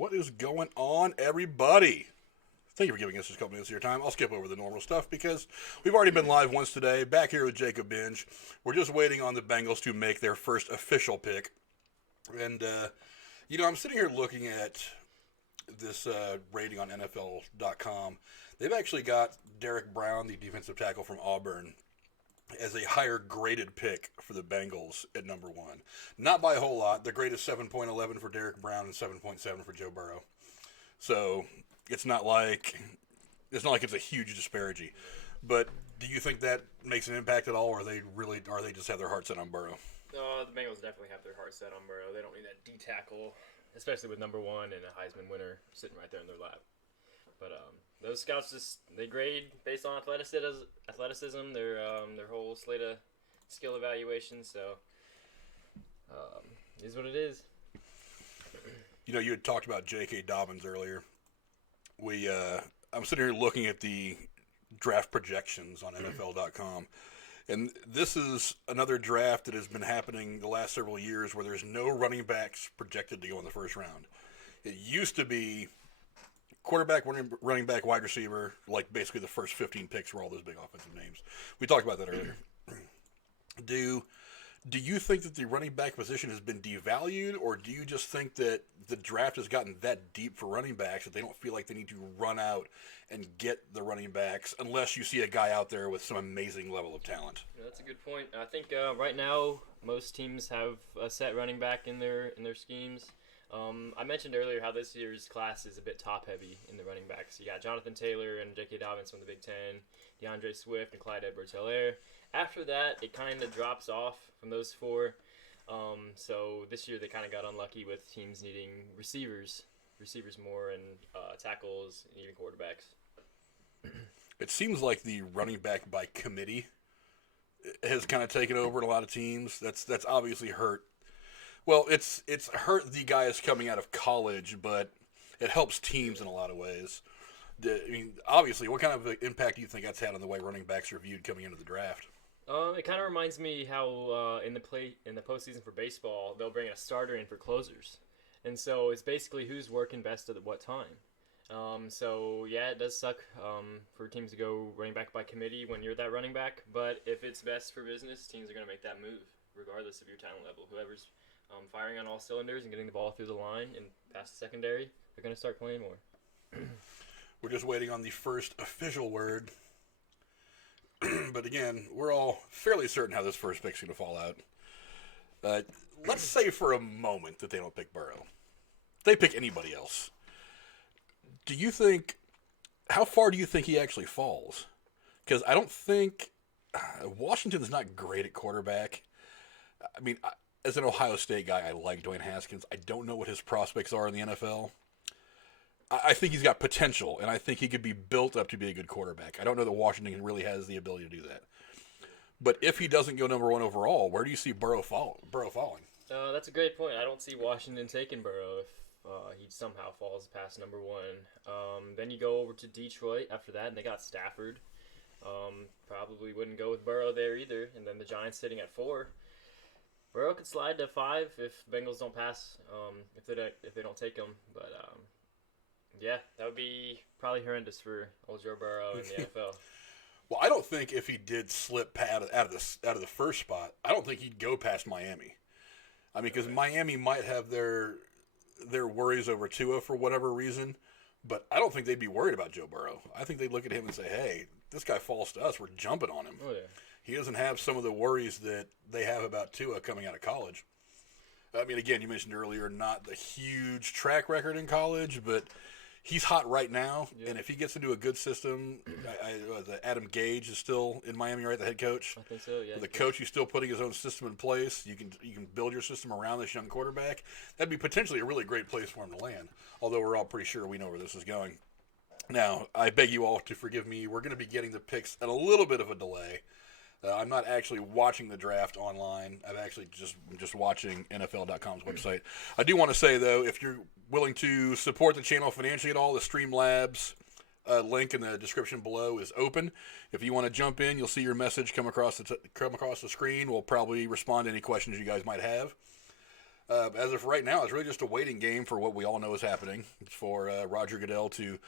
What is going on, everybody? Thank you for giving us just a couple minutes of your time. I'll skip over the normal stuff because we've already been live once today. Back here with Jacob Benge. We're just waiting on the Bengals to make their first official pick. And, I'm sitting here looking at this rating on NFL.com. They've actually got Derrick Brown, the defensive tackle from Auburn, as a higher graded pick for the Bengals at number one. Not by a whole lot. The grade is 7.11 for Derrick Brown and 7.7 for Joe Burrow. So it's not like it's a huge disparity. But do you think that makes an impact at all, or they just have their heart set on Burrow? The Bengals definitely have their heart set on Burrow. They don't need that D tackle, especially with number one and a Heisman winner sitting right there in their lap. But those scouts they grade based on athleticism, their whole slate of skill evaluations. So it is what it is. You had talked about J.K. Dobbins earlier. I'm sitting here looking at the draft projections on NFL.com, and this is another draft that has been happening the last several years where there's no running backs projected to go in the first round. It used to be quarterback, running back, wide receiver, like basically the first 15 picks were all those big offensive names. We talked about that earlier. Do you think that the running back position has been devalued, or do you just think that the draft has gotten that deep for running backs that they don't feel like they need to run out and get the running backs unless you see a guy out there with some amazing level of talent? Yeah, that's a good point. I think right now most teams have a set running back in their schemes. I mentioned earlier how this year's class is a bit top-heavy in the running backs. You got Jonathan Taylor and J.K. Dobbins from the Big Ten, DeAndre Swift and Clyde Edwards-Helaire. After that, it kind of drops off from those four. So this year they kind of got unlucky with teams needing receivers more, and tackles, and even quarterbacks. It seems like the running back by committee has kind of taken over in a lot of teams. That's obviously hurt. Well, it's hurt the guys coming out of college, but it helps teams in a lot of ways. Obviously, what kind of impact do you think that's had on the way running backs are viewed coming into the draft? It kind of reminds me how in the postseason for baseball, they'll bring a starter in for closers, and so it's basically who's working best at what time. So yeah, it does suck for teams to go running back by committee when you're that running back, but if it's best for business, teams are going to make that move regardless of your talent level. Whoever's firing on all cylinders and getting the ball through the line and past the secondary, they're going to start playing more. We're just waiting on the first official word. But again, we're all fairly certain how this first pick's going to fall out. Let's say for a moment that they don't pick Burrow. They pick anybody else. How far do you think he actually falls? Because I don't think Washington's not great at quarterback. I mean, as an Ohio State guy, I like Dwayne Haskins. I don't know what his prospects are in the NFL. I think he's got potential, and I think he could be built up to be a good quarterback. I don't know that Washington really has the ability to do that. But if he doesn't go number one overall, where do you see Burrow falling? That's a great point. I don't see Washington taking Burrow if he somehow falls past number one. Then you go over to Detroit after that, and they got Stafford. Probably wouldn't go with Burrow there either. And then the Giants sitting at 4. Burrow could slide to 5 if Bengals don't pass, if they don't take him. But yeah, that would be probably horrendous for old Joe Burrow in the NFL. Well, I don't think if he did slip out of the first spot, I don't think he'd go past Miami. I mean, because Miami might have their worries over Tua for whatever reason, but I don't think they'd be worried about Joe Burrow. I think they'd look at him and say, "Hey, this guy falls to us. We're jumping on him." Oh yeah. He doesn't have some of the worries that they have about Tua coming out of college. I mean, again, you mentioned earlier, not the huge track record in college, but he's hot right now, and if he gets into a good system, Adam Gage is still in Miami, right? The head coach. I think so. Yeah. The coach, he's still putting his own system in place. You can build your system around this young quarterback. That'd be potentially a really great place for him to land. Although we're all pretty sure we know where this is going. Now, I beg you all to forgive me. We're going to be getting the picks at a little bit of a delay. I'm not actually watching the draft online. I'm actually just watching NFL.com's website. I do want to say, though, if you're willing to support the channel financially at all, the Streamlabs link in the description below is open. If you want to jump in, you'll see your message come across the screen. We'll probably respond to any questions you guys might have. As of right now, it's really just a waiting game for what we all know is happening. It's for Roger Goodell to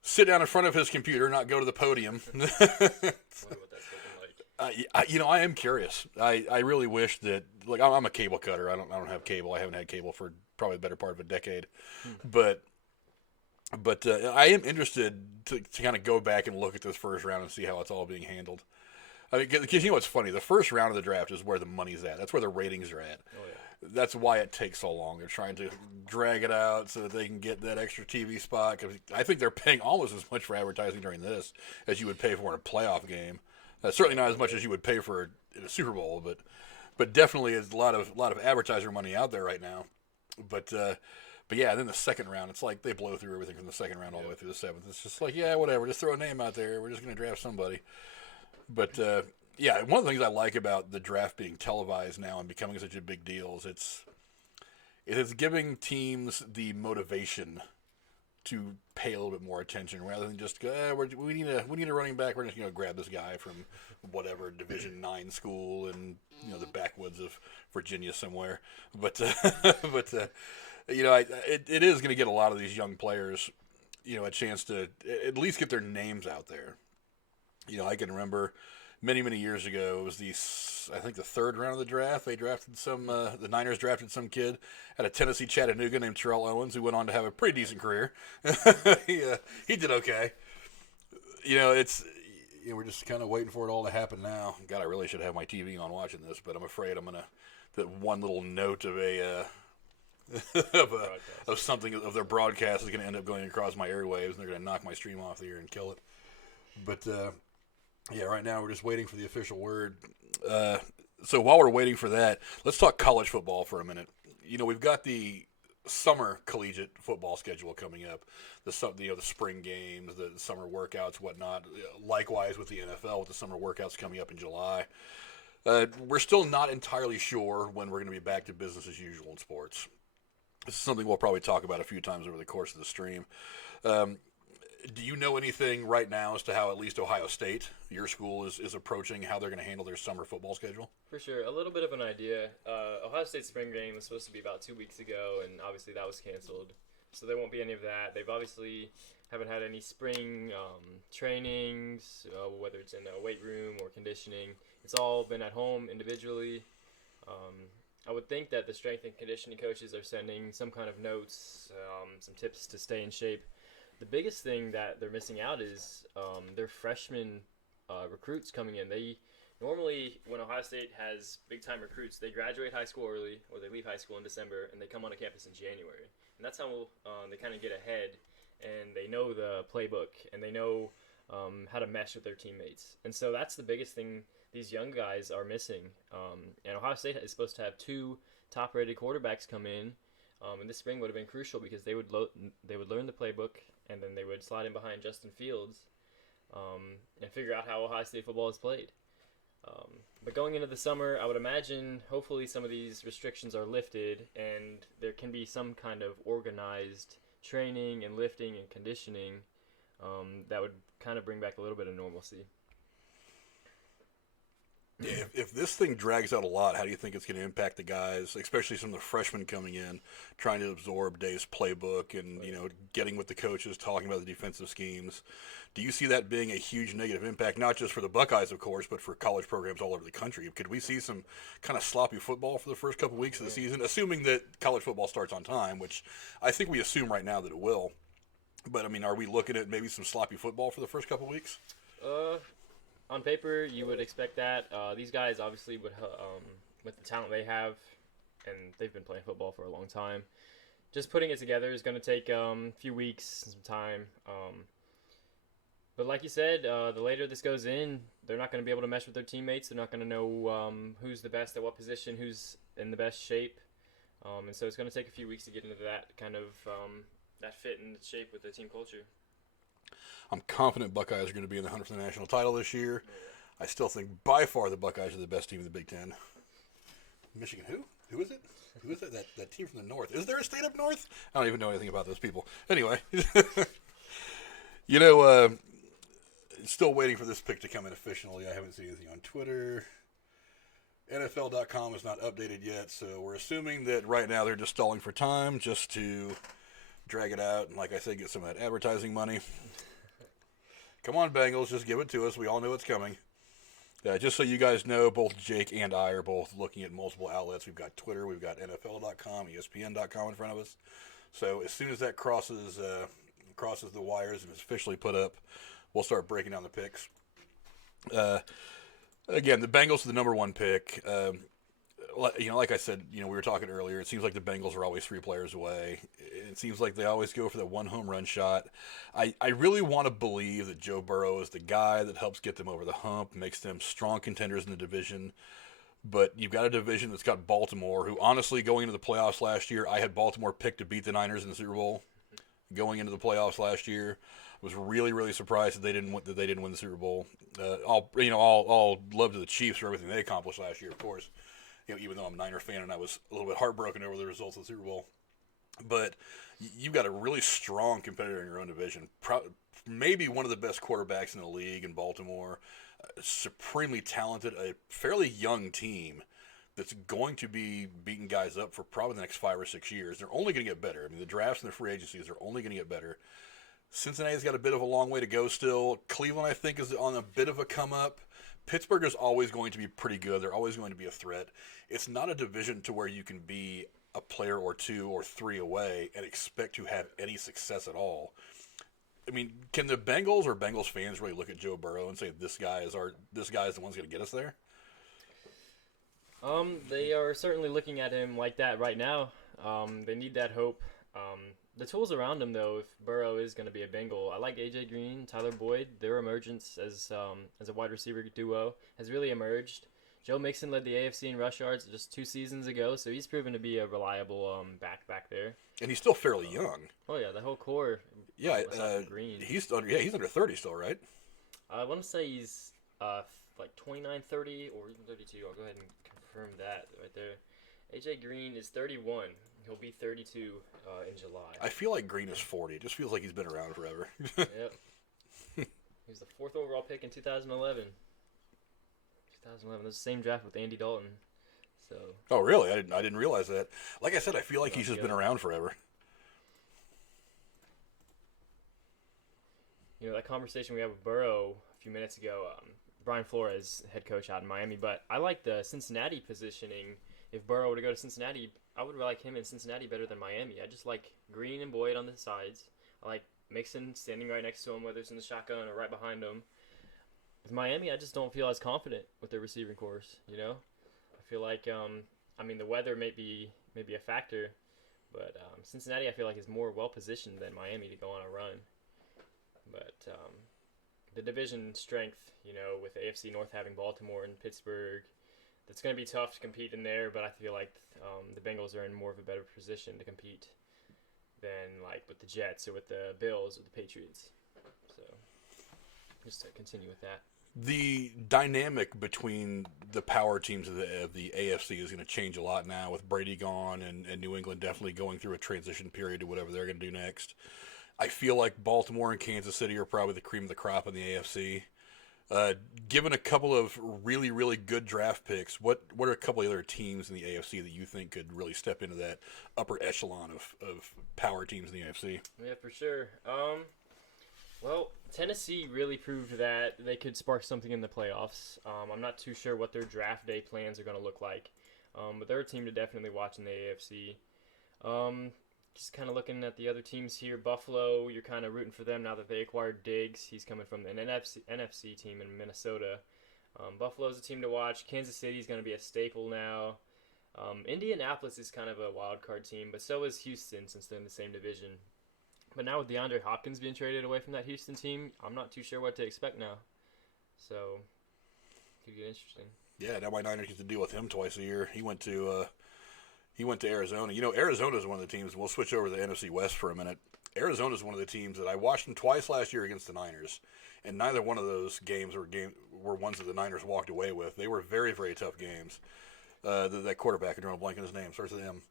sit down in front of his computer, not go to the podium. Wonder what that's looking like. I am curious. I really wish that, like, I'm a cable cutter. I don't have cable. I haven't had cable for probably the better part of a decade. But I am interested to kind of go back and look at this first round and see how it's all being handled. I mean, because you know what's funny? The first round of the draft is where the money's at. That's where the ratings are at. Oh, yeah. That's why it takes so long. They're trying to drag it out so that they can get that extra TV spot. Cause I think they're paying almost as much for advertising during this as you would pay for in a playoff game. Certainly not as much as you would pay for in a Super Bowl, but definitely there's a lot of advertiser money out there right now. But yeah, then the second round, it's like they blow through everything from the second round all the way through the seventh. It's just like, yeah, whatever, just throw a name out there. We're just going to draft somebody. But yeah, one of the things I like about the draft being televised now and becoming such a big deal is it's giving teams the motivation to pay a little bit more attention rather than just go, we need a running back. We're just grab this guy from whatever Division IX school in the backwoods of Virginia somewhere. But it is going to get a lot of these young players a chance to at least get their names out there. I can remember many, many years ago, it was I think the third round of the draft. They drafted the Niners drafted some kid at a Tennessee Chattanooga named Terrell Owens, who went on to have a pretty decent career. He did okay. We're just kind of waiting for it all to happen now. God, I really should have my TV on watching this, but I'm afraid that one little note of of something of their broadcast is going to end up going across my airwaves, and they're going to knock my stream off the air and kill it. But yeah, right now we're just waiting for the official word. So while we're waiting for that, let's talk college football for a minute. We've got the summer collegiate football schedule coming up. The spring games, the summer workouts, whatnot. Likewise with the NFL, with the summer workouts coming up in July. We're still not entirely sure when we're going to be back to business as usual in sports. This is something we'll probably talk about a few times over the course of the stream. Do you know anything right now as to how at least Ohio State, your school, is approaching how they're going to handle their summer football schedule? For sure. A little bit of an idea. Ohio State's spring game was supposed to be about 2 weeks ago, and obviously that was canceled. So there won't be any of that. They've obviously haven't had any spring trainings, whether it's in a weight room or conditioning. It's all been at home individually. I would think that the strength and conditioning coaches are sending some kind of notes, some tips to stay in shape. The biggest thing that they're missing out is their freshman recruits coming in. They normally, when Ohio State has big-time recruits, they graduate high school early, or they leave high school in December, and they come onto campus in January. And that's how they kind of get ahead, and they know the playbook, and they know how to mesh with their teammates. And so that's the biggest thing these young guys are missing. And Ohio State is supposed to have 2 top-rated quarterbacks come in. And this spring would have been crucial because they would learn the playbook, and then they would slide in behind Justin Fields and figure out how Ohio State football is played. But going into the summer, I would imagine hopefully some of these restrictions are lifted, and there can be some kind of organized training and lifting and conditioning that would kind of bring back a little bit of normalcy. Yeah, if this thing drags out a lot, how do you think it's going to impact the guys, especially some of the freshmen coming in, trying to absorb Dave's playbook and, getting with the coaches, talking about the defensive schemes? Do you see that being a huge negative impact, not just for the Buckeyes, of course, but for college programs all over the country? Could we see some kind of sloppy football for the first couple weeks of the season, assuming that college football starts on time, which I think we assume right now that it will? But, are we looking at maybe some sloppy football for the first couple weeks? On paper, you would expect that. These guys obviously would, with the talent they have, and they've been playing football for a long time, just putting it together is going to take a few weeks, some time. But like you said, the later this goes in, they're not going to be able to mesh with their teammates. They're not going to know who's the best at what position, who's in the best shape. And so it's going to take a few weeks to get into that kind of that fit and shape with the team culture. I'm confident Buckeyes are going to be in the hunt for the national title this year. I still think by far the Buckeyes are the best team in the Big Ten. Michigan, who? Who is it? Who is it? That team from the north. Is there a state up north? I don't even know anything about those people. Anyway, still waiting for this pick to come in officially. I haven't seen anything on Twitter. NFL.com is not updated yet, so we're assuming that right now they're just stalling for time just to drag it out and, like I said, get some of that advertising money. Come on, Bengals, just give it to us. We all know it's coming. Just so you guys know, both Jake and I are both looking at multiple outlets. We've got Twitter, we've got NFL.com, ESPN.com in front of us. So as soon as that crosses the wires and is officially put up, we'll start breaking down the picks. Again, the Bengals are the number one pick. Like I said, we were talking earlier, it seems like the Bengals are always 3 players away. It seems like they always go for that one home run shot. I really want to believe that Joe Burrow is the guy that helps get them over the hump, makes them strong contenders in the division. But you've got a division that's got Baltimore, who honestly, going into the playoffs last year, I had Baltimore picked to beat the Niners in the Super Bowl. Going into the playoffs last year, I was really, really surprised that they didn't win the Super Bowl. All love to the Chiefs for everything they accomplished last year, of course. Even though I'm a Niner fan and I was a little bit heartbroken over the results of the Super Bowl. But you've got a really strong competitor in your own division. Maybe one of the best quarterbacks in the league in Baltimore. Supremely talented, a fairly young team that's going to be beating guys up for probably the next 5 or 6 years. They're only going to get better. I mean, the drafts and the free agencies are only going to get better. Cincinnati's got a bit of a long way to go still. Cleveland, I think, is on a bit of a come-up. Pittsburgh is always going to be pretty good. They're always going to be a threat. It's not a division to where you can be a player or 2 or 3 away and expect to have any success at all. I mean, can the Bengals or Bengals fans really look at Joe Burrow and say this guy is the one who's going to get us there? They are certainly looking at him like that right now. They need that hope. The tools around him, though, if Burrow is going to be a Bengal, I like A.J. Green, Tyler Boyd. Their emergence as a wide receiver duo has really emerged. Joe Mixon led the AFC in rush yards just 2 seasons ago, so he's proven to be a reliable back there. And he's still fairly young. Oh yeah, the whole core. Yeah, Green. He's under 30 still, right? I want to say he's like 29, 30, or even 32. I'll go ahead and confirm that right there. A.J. Green is 31. He'll be 32 in July. I feel like Green is 40. It just feels like he's been around forever. Yep. He was the 4th overall pick in 2011. 2011. This is the same draft with Andy Dalton. So. Oh, really? I didn't realize that. Like I said, I feel like he's just been around forever. That conversation we had with Burrow a few minutes ago, Brian Flores, head coach out in Miami, but I like the Cincinnati positioning. If Burrow were to go to Cincinnati, I would like him in Cincinnati better than Miami. I just like Green and Boyd on the sides. I like Mixon standing right next to him, whether it's in the shotgun or right behind him. With Miami, I just don't feel as confident with their receiving corps, I feel like, the weather may be a factor, but Cincinnati, I feel like, is more well-positioned than Miami to go on a run. But the division strength, with the AFC North having Baltimore and Pittsburgh, that's going to be tough to compete in there, but I feel like the Bengals are in more of a better position to compete than like with the Jets or with the Bills or the Patriots. So just to continue with that. The dynamic between the power teams of the AFC is going to change a lot now with Brady gone and New England definitely going through a transition period to whatever they're going to do next. I feel like Baltimore and Kansas City are probably the cream of the crop in the AFC. Given a couple of really, really good draft picks, what are a couple of other teams in the AFC that you think could really step into that upper echelon of power teams in the AFC? Yeah, for sure. Well, Tennessee really proved that they could spark something in the playoffs. I'm not too sure what their draft day plans are going to look like, but they're a team to definitely watch in the AFC. Just kind of looking at the other teams here, Buffalo, you're kind of rooting for them now that they acquired Diggs. He's coming from an NFC team in Minnesota. Buffalo's a team to watch. Kansas City is going to be a staple now. Indianapolis is kind of a wild card team, but so is Houston since they're in the same division. But now with DeAndre Hopkins being traded away from that Houston team, I'm not too sure what to expect now. So, it could get interesting. Yeah, now my Niners get to deal with him twice a year. He went to Arizona. Arizona is one of the teams. We'll switch over to the NFC West for a minute. Arizona is one of the teams that I watched them twice last year against the Niners, and neither one of those games were ones that the Niners walked away with. They were very, very tough games. That quarterback, I don't know, blanking his name, starts with M.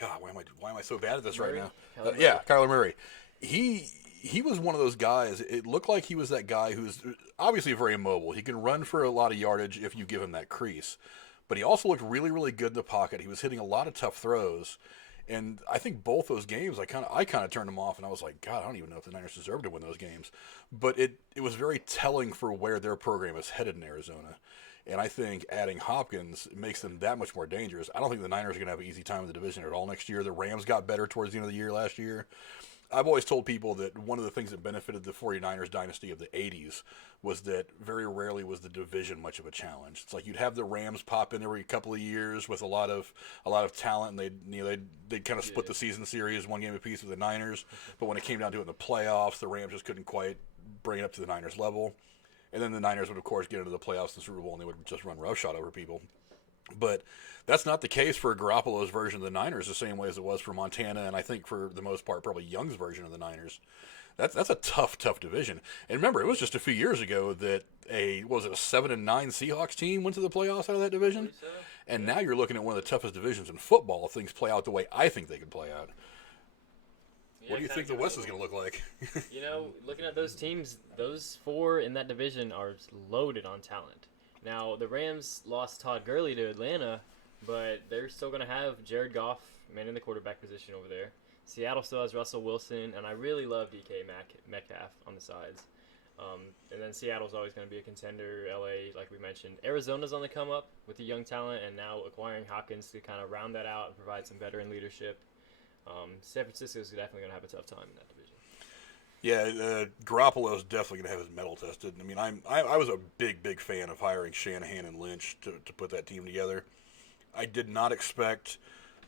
God, why am I so bad at this Murray? right now? Kyler Murray. He was one of those guys. It looked like he was that guy who's obviously very mobile. He can run for a lot of yardage if you give him that crease. but he also looked really, really good in the pocket. He was hitting a lot of tough throws. And I think both those games, I kind of turned them off, and I was like, God, I don't even know if the Niners deserve to win those games. But it was very telling for where their program is headed in Arizona. And I think adding Hopkins makes them that much more dangerous. I don't think the Niners are going to have an easy time in the division at all next year. The Rams got better towards the end of the year last year. I've always told people that one of the things that benefited the 49ers dynasty of the 80s was that very rarely was the division much of a challenge. It's like you'd have the Rams pop in every couple of years with a lot of talent, and they'd kind of split the season series one game apiece with the Niners. But when it came down to it in the playoffs, the Rams just couldn't quite bring it up to the Niners level. And then the Niners would, of course, get into the playoffs and Super Bowl, and they would just run roughshod over people. But that's not the case for Garoppolo's version of the Niners the same way as it was for Montana, and I think for the most part probably Young's version of the Niners. That's a tough division. And remember, it was just a few years ago that a 7-9 Seahawks team went to the playoffs out of that division. So. And now you're looking at one of the toughest divisions in football if things play out the way I think they could play out. Yeah, what do you think the West is going to look like? Looking at those teams, those 4 in that division are loaded on talent. Now, the Rams lost Todd Gurley to Atlanta, but they're still going to have Jared Goff manning the quarterback position over there. Seattle still has Russell Wilson, and I really love DK Metcalf on the sides. And then Seattle's always going to be a contender. LA, like we mentioned. Arizona's on the come up with the young talent, and now acquiring Hopkins to kind of round that out and provide some veteran leadership. San Francisco's definitely going to have a tough time in that division. Yeah, Garoppolo's definitely going to have his mettle tested. I mean, I was a big fan of hiring Shanahan and Lynch to put that team together. I did not expect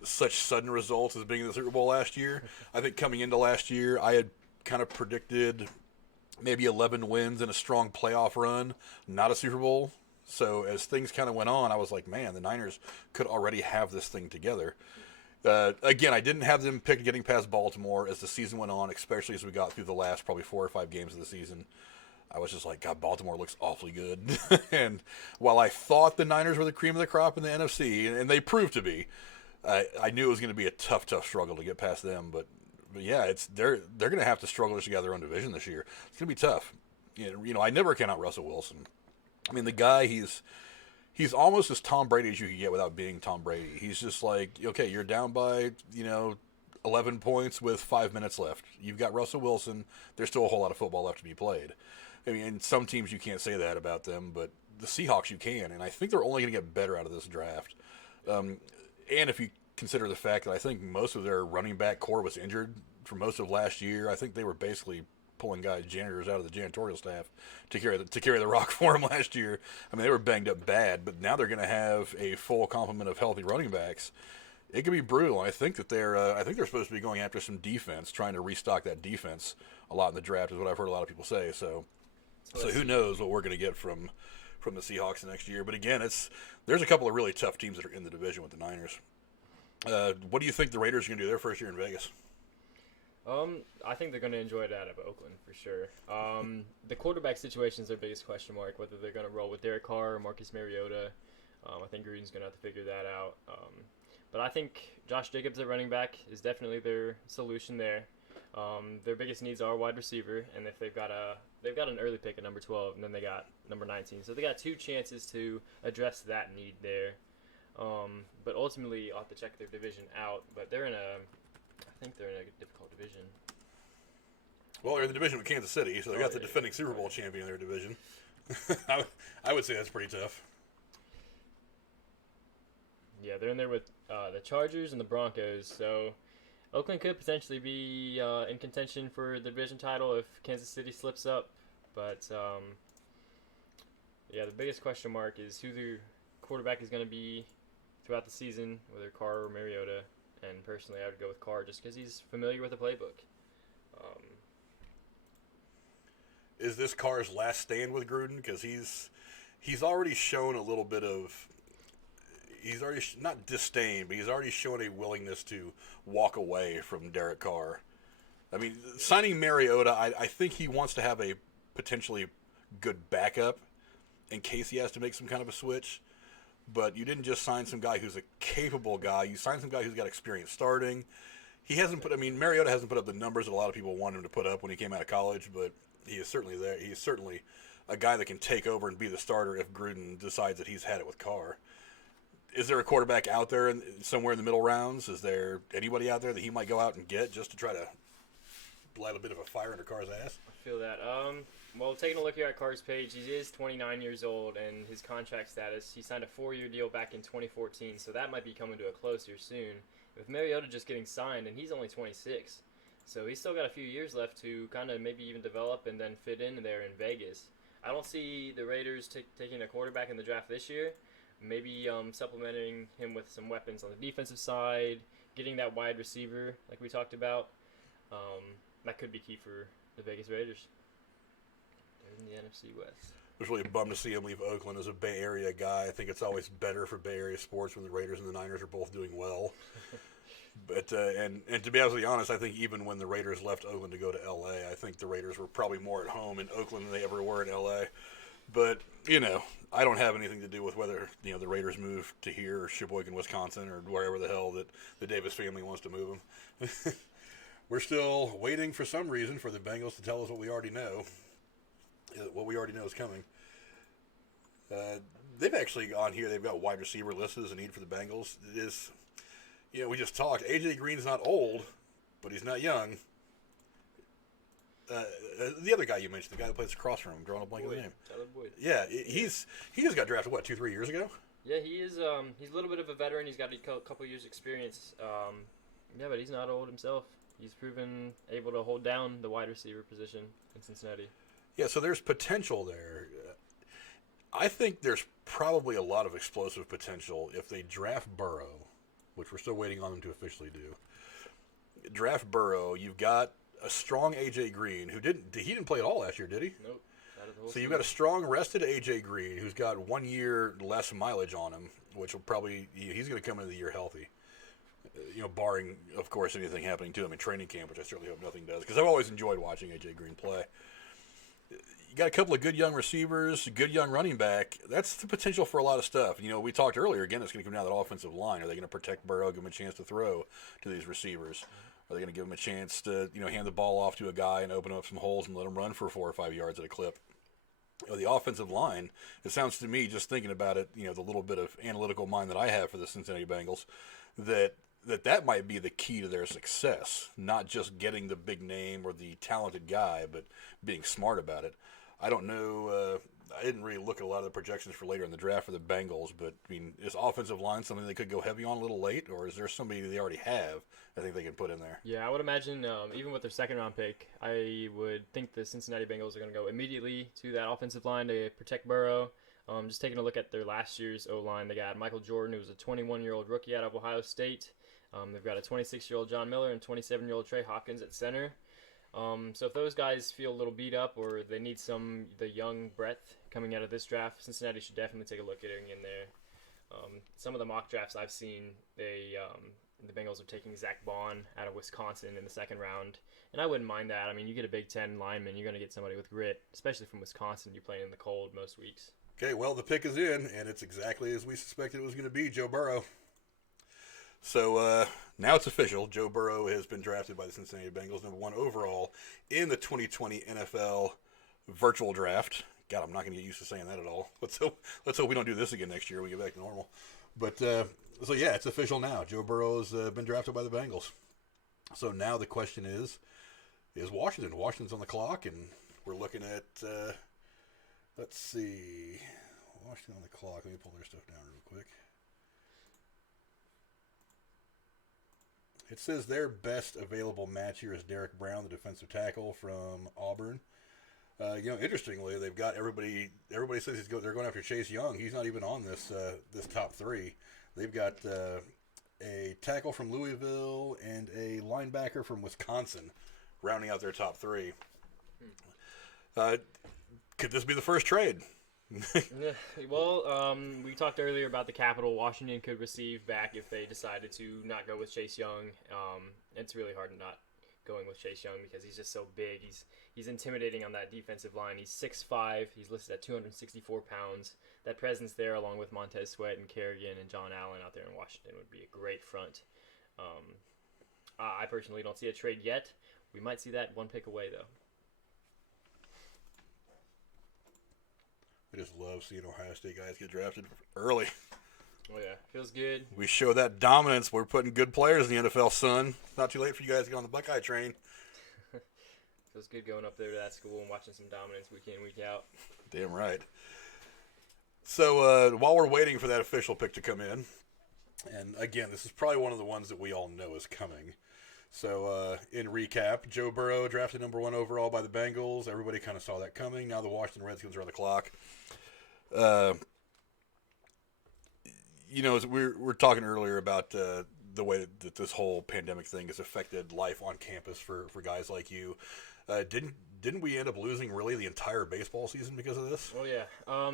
such sudden results as being in the Super Bowl last year. I think coming into last year, I had kind of predicted maybe 11 wins and a strong playoff run, not a Super Bowl. So as things kind of went on, I was like, man, the Niners could already have this thing together. Again, I didn't have them picked getting past Baltimore as the season went on, especially as we got through the last probably 4 or 5 games of the season. I was just like, God, Baltimore looks awfully good. And while I thought the Niners were the cream of the crop in the NFC, and they proved to be, I knew it was going to be a tough struggle to get past them. But yeah, they're going to have to struggle to get out of their own division this year. It's going to be tough. I never count out Russell Wilson. I mean, the guy, he's almost as Tom Brady as you could get without being Tom Brady. He's just like, okay, you're down by, 11 points with 5 minutes left. You've got Russell Wilson. There's still a whole lot of football left to be played. I mean, in some teams you can't say that about them, but the Seahawks you can, and I think they're only going to get better out of this draft. And if you consider the fact that I think most of their running back core was injured for most of last year, I think they were basically pulling janitors out of the janitorial staff to carry the rock for them last year. I mean, they were banged up bad, but now they're going to have a full complement of healthy running backs. It could be brutal. I think that they're supposed to be going after some defense, trying to restock that defense a lot in the draft, is what I've heard a lot of people say. So who knows what we're going to get from the Seahawks next year? But again, there's a couple of really tough teams that are in the division with the Niners. What do you think the Raiders are going to do their first year in Vegas? I think they're going to enjoy it out of Oakland for sure. The quarterback situation is their biggest question mark, whether they're going to roll with Derek Carr or Marcus Mariota. I think Gruden's going to have to figure that out. But I think Josh Jacobs at running back is definitely their solution there. Their biggest needs are wide receiver, and if they've got an early pick at number 12, and then they got number 19, so they got 2 chances to address that need there. But ultimately, I'll have to check their division out. But I think they're in a difficult division. Well, they're in the division with Kansas City, so they got the defending Super Bowl champion in their division. I would say that's pretty tough. Yeah, they're in there with the Chargers and the Broncos, so Oakland could potentially be in contention for the division title if Kansas City slips up. But, the biggest question mark is who the quarterback is going to be throughout the season, whether Carr or Mariota. And personally, I would go with Carr just because he's familiar with the playbook. Is this Carr's last stand with Gruden? Because he's already shown a little bit of, he's already not disdain, but he's already shown a willingness to walk away from Derek Carr. I mean, signing Mariota, I think he wants to have a potentially good backup in case he has to make some kind of a switch. But you didn't just sign some guy who's a capable guy. You signed some guy who's got experience starting. Mariota hasn't put up the numbers that a lot of people wanted him to put up when he came out of college, but he is certainly there. He is certainly a guy that can take over and be the starter if Gruden decides that he's had it with Carr. is there a quarterback out there somewhere in the middle rounds? Is there anybody out there that he might go out and get just to try to light a bit of a fire under Carr's ass? I feel that. Well, taking a look here at Carr's page, he is 29 years old, and his contract status, he signed a 4-year deal back in 2014, so that might be coming to a close here soon. With Mariota just getting signed, and he's only 26, so he's still got a few years left to kind of maybe even develop and then fit in there in Vegas. I don't see the Raiders taking a quarterback in the draft this year. Maybe supplementing him with some weapons on the defensive side, getting that wide receiver like we talked about. That could be key for the Vegas Raiders. They're in the NFC West. I was really bummed to see him leave Oakland as a Bay Area guy. I think it's always better for Bay Area sports when the Raiders and the Niners are both doing well. But and to be absolutely honest, I think even when the Raiders left Oakland to go to L.A., I think the Raiders were probably more at home in Oakland than they ever were in L.A. But, I don't have anything to do with whether, the Raiders move to here or Sheboygan, Wisconsin, or wherever the hell that the Davis family wants to move them. We're still waiting for some reason for the Bengals to tell us what we already know. What we already know is coming. They've actually on here, they've got wide receiver lists as a need for the Bengals. It is, we just talked. A.J. Green's not old, but he's not young. The other guy you mentioned, the guy that plays across from him, drawing a blank of the name. Tyler Boyd. Yeah, he just got drafted, 2-3 years ago? Yeah, he is. He's a little bit of a veteran. He's got a couple years experience. Yeah, but he's not old himself. He's proven able to hold down the wide receiver position in Cincinnati. Yeah, so there's potential there. I think there's probably a lot of explosive potential if they draft Burrow, which we're still waiting on them to officially do. Draft Burrow, you've got a strong A.J. Green, who didn't play at all last year, did he? Nope. So you've got a strong rested A.J. Green who's got 1 year less mileage on him, which will probably, he's going to come into the year healthy. Barring, of course, anything happening to him in training camp, which I certainly hope nothing does, because I've always enjoyed watching A.J. Green play. You got a couple of good young receivers, good young running back. That's the potential for a lot of stuff. We talked earlier, again, it's going to come down to that offensive line. Are they going to protect Burrow, give him a chance to throw to these receivers? Are they going to give him a chance to, hand the ball off to a guy and open up some holes and let him run for 4 or 5 yards at a clip? The offensive line, it sounds to me, just thinking about it, the little bit of analytical mind that I have for the Cincinnati Bengals, that might be the key to their success, not just getting the big name or the talented guy, but being smart about it. I don't know. I didn't really look at a lot of the projections for later in the draft for the Bengals, but, is offensive line something they could go heavy on a little late, or is there somebody they already have I think they can put in there? Yeah, I would imagine, even with their second-round pick, I would think the Cincinnati Bengals are going to go immediately to that offensive line to protect Burrow. Just taking a look at their last year's O-line, they got Michael Jordan, who was a 21-year-old rookie out of Ohio State. They've got a 26-year-old John Miller and 27-year-old Trey Hopkins at center. So if those guys feel a little beat up or they need the young breadth coming out of this draft, Cincinnati should definitely take a look at getting in there. Some of the mock drafts I've seen, the Bengals are taking Zach Bond out of Wisconsin in the second round, and I wouldn't mind that. You get a Big Ten lineman, you're going to get somebody with grit, especially from Wisconsin. You're playing in the cold most weeks. Okay, well, the pick is in, and it's exactly as we suspected it was going to be, Joe Burrow. So now it's official. Joe Burrow has been drafted by the Cincinnati Bengals, number 1 overall in the 2020 NFL virtual draft. God, I'm not going to get used to saying that at all. Let's hope we don't do this again next year. We get back to normal. But so yeah, it's official now. Joe Burrow has been drafted by the Bengals. So now the question is Washington? Washington's on the clock, and we're looking at. Let's see, Washington on the clock. Let me pull their stuff down real quick. It says their best available match here is Derek Brown, the defensive tackle from Auburn. Interestingly, they've got everybody. Everybody says they're going after Chase Young. He's not even on this top 3. They've got a tackle from Louisville and a linebacker from Wisconsin, rounding out their top 3. Could this be the first trade? Yeah, well, we talked earlier about the capital Washington could receive back if they decided to not go with Chase Young. It's really hard not going with Chase Young because he's just so big. He's intimidating on that defensive line. He's 6'5". He's listed at 264 pounds. That presence there, along with Montez Sweat and Kerrigan and John Allen out there in Washington, would be a great front. I personally don't see a trade yet. We might see that one pick away, though. I just love seeing Ohio State guys get drafted early. Oh yeah, feels good. We show that dominance. We're putting good players in the NFL, son. It's not too late for you guys to get on the Buckeye train. Feels good going up there to that school and watching some dominance week in, week out. Damn right. So while we're waiting for that official pick to come in, and again, this is probably one of the ones that we all know is coming. So in recap, Joe Burrow drafted number 1 overall by the Bengals. Everybody kind of saw that coming. Now the Washington Redskins are on the clock. As we're talking earlier about the way that this whole pandemic thing has affected life on campus for guys like you. Didn't we end up losing really the entire baseball season because of this? Oh yeah.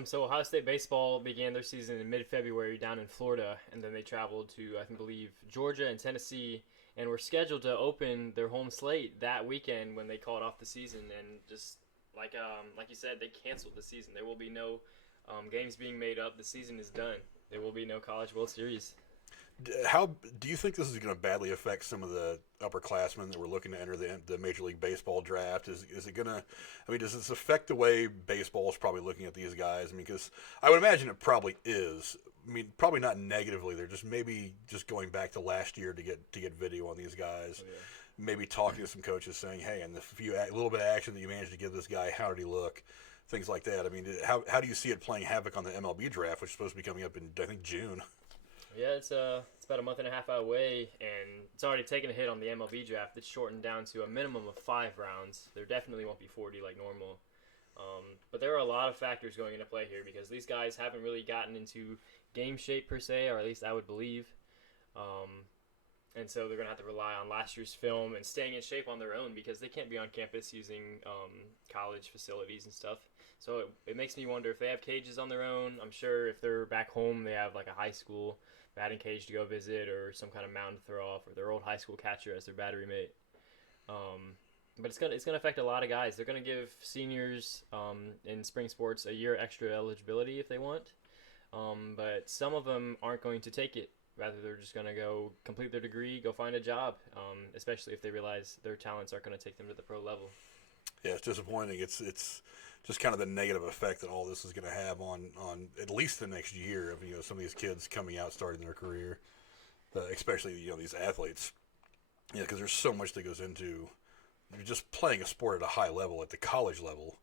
So Ohio State baseball began their season in mid-February down in Florida, and then they traveled to I believe Georgia and Tennessee, and were scheduled to open their home slate that weekend when they called off the season. And just like you said, they canceled the season. There will be no games being made up. The season is done. There will be no College World Series. How do you think this is going to badly affect some of the upperclassmen that were looking to enter the Major League Baseball draft? Is it going to? I mean, does this affect the way baseball is probably looking at these guys? I mean, because I would imagine it probably is. I mean, probably not negatively. They're just maybe just going back to last year to get video on these guys. Oh, yeah. Maybe talking to some coaches saying, "Hey, and a little bit of action that you managed to give this guy, how did he look?" Things like that. I mean, how do you see it playing havoc on the MLB draft, which is supposed to be coming up in I think June? Yeah, it's about a month and a half away, and it's already taken a hit on the MLB draft. It's shortened down to a minimum of 5 rounds. There definitely won't be 40 like normal. But there are a lot of factors going into play here because these guys haven't really gotten into game shape per se, or at least I would believe. And so they're going to have to rely on last year's film and staying in shape on their own because they can't be on campus using college facilities and stuff. So it makes me wonder if they have cages on their own. I'm sure if they're back home, they have like a high school batting cage to go visit or some kind of mound to throw off or their old high school catcher as their battery mate. But it's gonna affect a lot of guys. They're gonna give seniors in spring sports a year extra eligibility if they want, but some of them aren't going to take it. Rather, they're just gonna go complete their degree, go find a job, especially if they realize their talents aren't gonna take them to the pro level. Yeah, it's disappointing. It's just kind of the negative effect that all this is going to have on at least the next year of some of these kids coming out starting their career, especially these athletes. Yeah, because there's so much that goes into just playing a sport at a high level at the college level.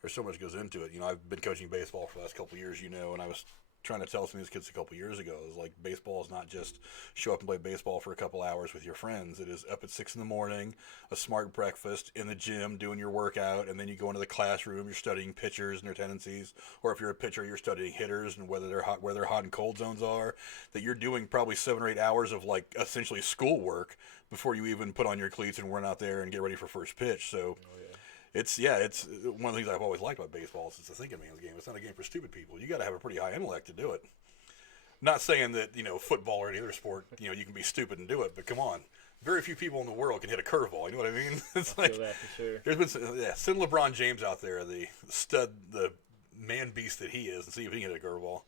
There's so much goes into it. I've been coaching baseball for the last couple of years, and I was trying to tell some of these kids a couple of years ago, is like baseball is not just show up and play baseball for a couple hours with your friends. It is up at 6 a.m, a smart breakfast, in the gym doing your workout, and then you go into the classroom. You're studying pitchers and their tendencies, or if you're a pitcher, you're studying hitters and where their hot and cold zones are. That you're doing probably 7 or 8 hours of like essentially schoolwork before you even put on your cleats and run out there and get ready for first pitch. So. Oh, yeah. It's one of the things I've always liked about baseball is it's a thinking man's game. It's not a game for stupid people. You got to have a pretty high intellect to do it. Not saying that football or any other sport you can be stupid and do it, but come on, very few people in the world can hit a curveball. You know what I mean? It's I feel that for sure. There's been send LeBron James out there, the stud, the man beast that he is, and see if he can hit a curveball.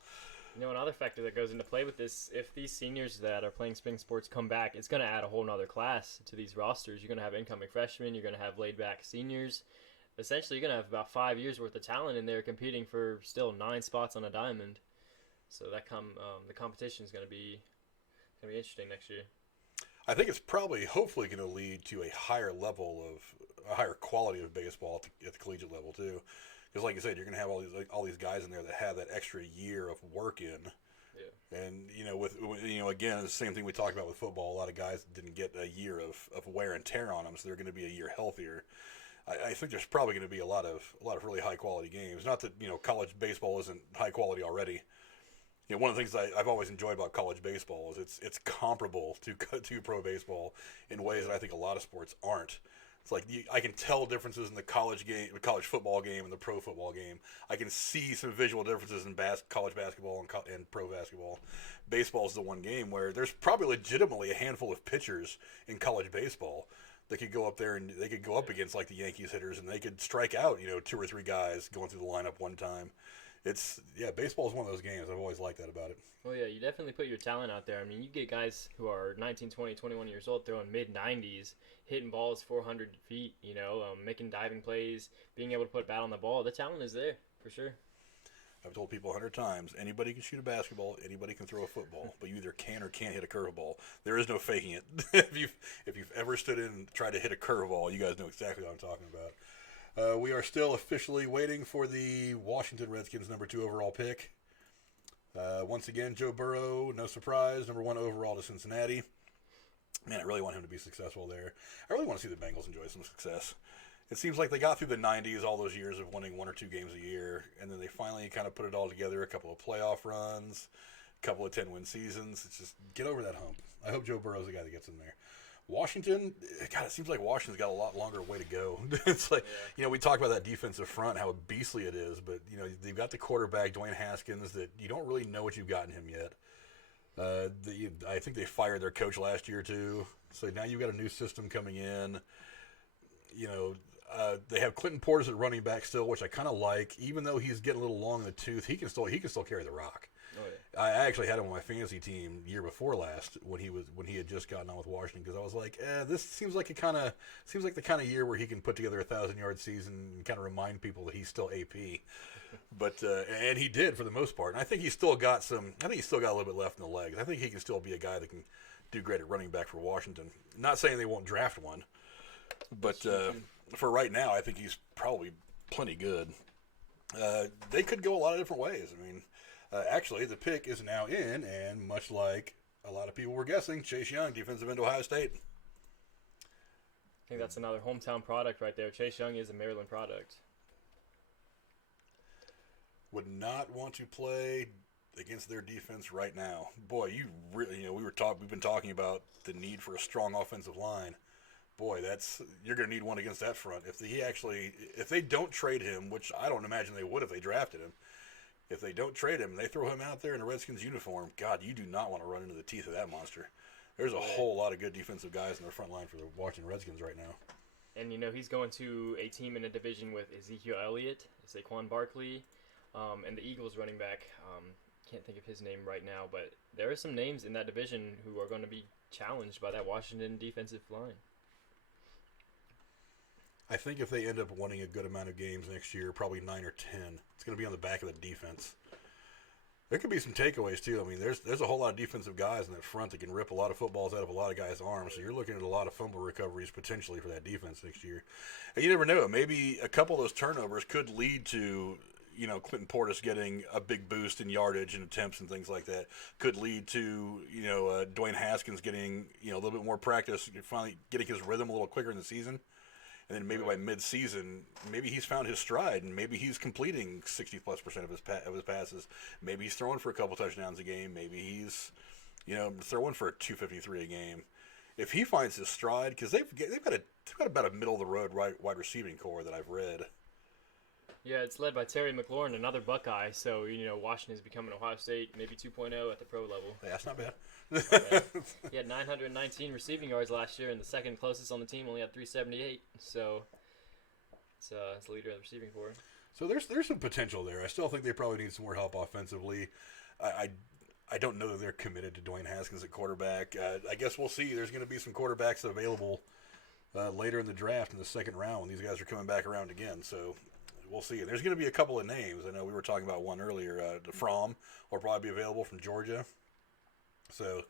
Another factor that goes into play with this, if these seniors that are playing spring sports come back, it's going to add a whole nother class to these rosters. You're going to have incoming freshmen. You're going to have laid-back seniors. Essentially, you're going to have about 5 years worth of talent in there competing for still 9 spots on a diamond. So that the competition is going to be interesting next year. I think it's probably, hopefully, going to lead to a higher quality of baseball at the collegiate level too. Because, like you said, you're going to have all these guys in there that have that extra year of work in. Yeah. And again, it's the same thing we talked about with football. A lot of guys didn't get a year of wear and tear on them, so they're going to be a year healthier. I think there's probably going to be a lot of really high quality games. Not that college baseball isn't high quality already. One of the things I've always enjoyed about college baseball is it's comparable to pro baseball in ways that I think a lot of sports aren't. It's like I can tell differences in the college college football game, and the pro football game. I can see some visual differences in college basketball and pro basketball. Baseball is the one game where there's probably legitimately a handful of pitchers in college baseball that could go up there and they could go up against like the Yankees hitters, and they could strike out 2 or 3 guys going through the lineup one time. Baseball is one of those games. I've always liked that about it. Well, yeah, you definitely put your talent out there. I mean, you get guys who are 19, 20, 21 years old throwing mid-90s, hitting balls 400 feet, making diving plays, being able to put a bat on the ball. The talent is there, for sure. I've told people 100 times, anybody can shoot a basketball, anybody can throw a football, but you either can or can't hit a curveball. There is no faking it. if you've ever stood in and tried to hit a curveball, you guys know exactly what I'm talking about. We are still officially waiting for the Washington Redskins #2 overall pick. Once again, Joe Burrow, no surprise, #1 overall to Cincinnati. Man, I really want him to be successful there. I really want to see the Bengals enjoy some success. It seems like they got through the 90s, all those years of winning 1 or 2 games a year, and then they finally kind of put it all together, a couple of playoff runs, a couple of 10-win seasons. It's just get over that hump. I hope Joe Burrow's the guy that gets in there. Washington, God, it seems like Washington's got a lot longer way to go. It's like, we talk about that defensive front, how beastly it is, but, they've got the quarterback, Dwayne Haskins, that you don't really know what you've got in him yet. I think they fired their coach last year, too. So now you've got a new system coming in. They have Clinton Portis at running back still, which I kind of like. Even though he's getting a little long in the tooth, he can still carry the rock. Oh, yeah. I actually had him on my fantasy team year before last when he had just gotten on with Washington, because I was like, this seems like the kind of year where he can put together a 1,000-yard season and kind of remind people that he's still AP. But and he did for the most part. And I think he's still got a little bit left in the legs. I think he can still be a guy that can do great at running back for Washington. Not saying they won't draft one, but for right now, I think he's probably plenty good. They could go a lot of different ways. I mean, actually, the pick is now in, and much like a lot of people were guessing, Chase Young, defensive end, Ohio State. I think that's another hometown product right there. Chase Young is a Maryland product. Would not want to play against their defense right now. Boy, you really, we've been talking about the need for a strong offensive line. Boy, you're going to need one against that front. If they don't trade him, which I don't imagine they would if they drafted him, if they don't trade him and they throw him out there in a Redskins uniform, God, you do not want to run into the teeth of that monster. There's a whole lot of good defensive guys in the front line for the Washington Redskins right now. And, he's going to a team in a division with Ezekiel Elliott, Saquon Barkley, and the Eagles running back. Can't think of his name right now, but there are some names in that division who are going to be challenged by that Washington defensive line. I think if they end up winning a good amount of games next year, probably 9 or 10, it's going to be on the back of the defense. There could be some takeaways, too. I mean, there's a whole lot of defensive guys in that front that can rip a lot of footballs out of a lot of guys' arms, so you're looking at a lot of fumble recoveries potentially for that defense next year. And you never know. Maybe a couple of those turnovers could lead to, Clinton Portis getting a big boost in yardage and attempts and things like that. Could lead to, Dwayne Haskins getting, a little bit more practice, finally getting his rhythm a little quicker in the season. And then maybe by mid-season, maybe he's found his stride, and maybe he's completing 60+% of his passes. Maybe he's throwing for a couple touchdowns a game. Maybe he's, throwing for 253 a game. If he finds his stride, because they've got about a middle-of-the-road wide receiving core that I've read. Yeah, it's led by Terry McLaurin, another Buckeye. So, Washington's becoming Ohio State, maybe 2.0 at the pro level. Yeah, that's not bad. He had 919 receiving yards last year, and the second closest on the team only had 378. So, it's the leader of the receiving corps. So there's some potential there. I still think they probably need some more help offensively. I don't know that they're committed to Dwayne Haskins at quarterback. I guess we'll see. There's going to be some quarterbacks available later in the draft in the second round when these guys are coming back around again. So we'll see. There's going to be a couple of names. I know we were talking about one earlier. Fromm will probably be available from Georgia. So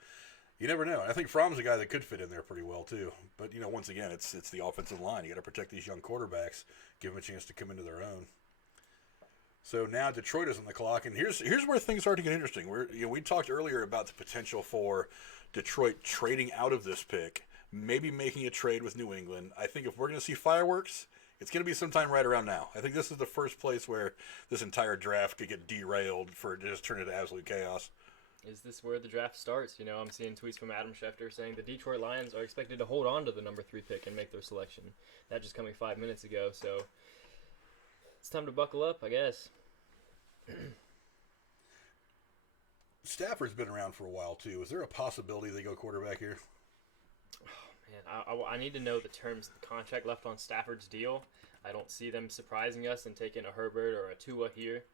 you never know. I think Fromm's a guy that could fit in there pretty well too. But once again, it's the offensive line. You got to protect these young quarterbacks, give them a chance to come into their own. So now Detroit is on the clock, and here's where things start to get interesting. We talked earlier about the potential for Detroit trading out of this pick, maybe making a trade with New England. I think if we're going to see fireworks, it's going to be sometime right around now. I think this is the first place where this entire draft could get derailed for just turn into absolute chaos. Is this where the draft starts? I'm seeing tweets from Adam Schefter saying the Detroit Lions are expected to hold on to the number 3 pick and make their selection. That just coming 5 minutes ago, so it's time to buckle up, I guess. Stafford's been around for a while, too. Is there a possibility they go quarterback here? Oh, man, I need to know the terms of the contract left on Stafford's deal. I don't see them surprising us and taking a Herbert or a Tua here,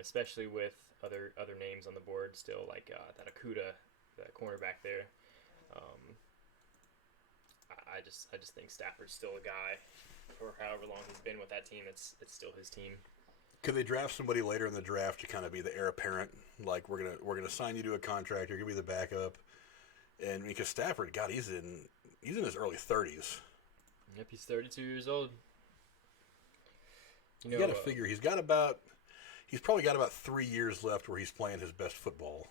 especially with other names on the board still, like that Akuda, that cornerback there. I just think Stafford's still a guy for however long he's been with that team. It's still his team. Could they draft somebody later in the draft to kind of be the heir apparent? Like we're gonna sign you to a contract. You're gonna be the backup. And because Stafford, God, he's in his early 30s. Yep, he's 32 years old. You got to figure he's probably got about 3 years left where he's playing his best football.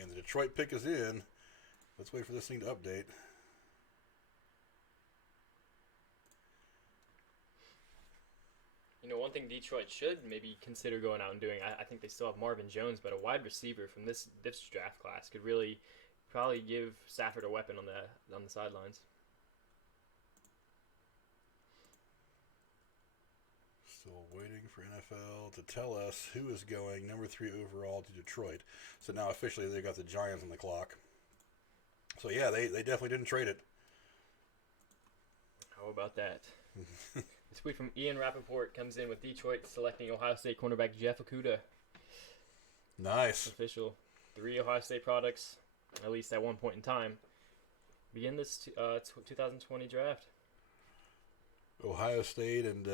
And the Detroit pick is in. Let's wait for this thing to update. One thing Detroit should maybe consider going out and doing, I think they still have Marvin Jones, but a wide receiver from this draft class could really probably give Stafford a weapon on the sidelines. Still waiting for NFL to tell us who is going number 3 overall to Detroit. So now officially they got the Giants on the clock. So yeah, they definitely didn't trade it. How about that? This tweet from Ian Rappaport comes in with Detroit selecting Ohio State cornerback Jeff Okudah. Nice. Official. 3 Ohio State products, at least at one point in time, begin this 2020 draft. Ohio State and